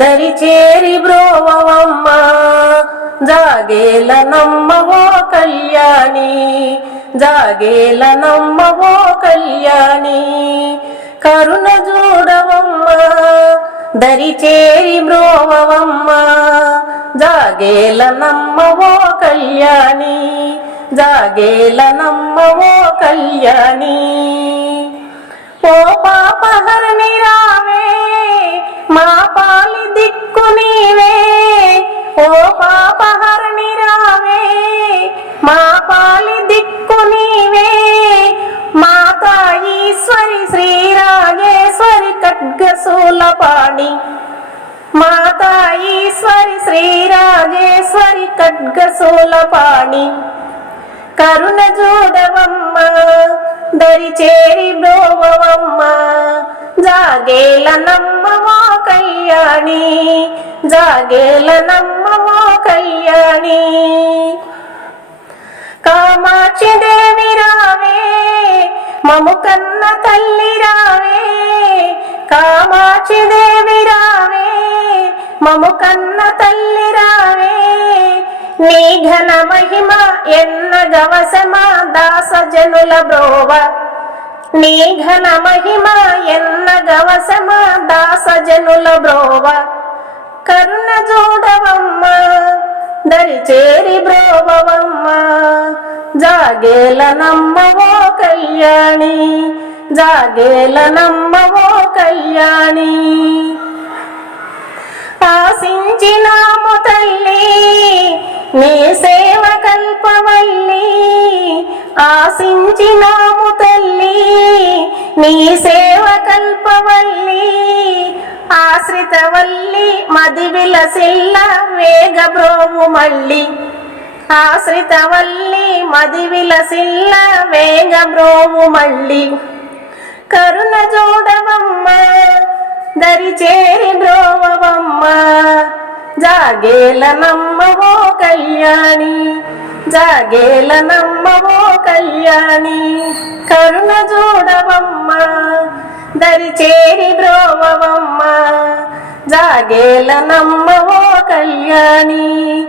దరిచేరి బ్రోవమ్మ జాగేల నమ్మవో కళ్యాణి జాగేల నమ్మవో కళ్యాణి. కరుణ చూడవమ్మ దరిచేరి బ్రోవమ్మ జాగేల నమ్మవో కళ్యాణి జాగేల నమ్మవో కళ్యాణి. ఓ పాపహరణిరా శ్రీరాజేశ్వరి ఖడ్గశూలపాణి. మాతా ఈశ్వరి శ్రీరాజేశ్వరి ఖడ్గశూలపాణి. కరుణ చూడవమ్మ దరిచేరి బ్రోవమ్మ జాగేల నమ్మవో కళ్యాణి జాగేల నమ్మవో కళ్యాణి. కామాక్షి దేవి రావే మము కన్న తల్లి రావే కామాక్షి దేవి రావే మము కన్న తల్లి రావే. నీ ఘన మహిమ ఎన్న గవసమా దాస జనుల బ్రోవ? నీ ఘన మహిమ ఎన్న గవసమా దాస జనుల బ్రోవ? కరుణ చూడవమ్మ దరి చేరి బ్రోవమ్మ జాగేల నమ్మవో కళ్యాణి జాగేల నమ్మవో కళ్యాణి. ఆశించినాము తల్లి నీ సేవ కల్పవల్లి. ఆశించినాము తల్లి నీ సేవ కల్పవల్లి. ఆశ్రితవల్లి మదివిల విలసిల్ల వేగ బ్రోవు మళ్ళీ. ఆశ్రితవల్లి మదివిలసిల్ల వేగ బ్రోవు మళ్ళీ. కరుణ చూడవమ్మ దరిచేరి బ్రోవమ్మ జాగేల నమ్మవో కళ్యాణి జాగేల నమ్మవో కళ్యాణి. కరుణ చూడవమ్మ దరిచేరి బ్రోవమ్మ జాగేల నమ్మవో కళ్యాణి.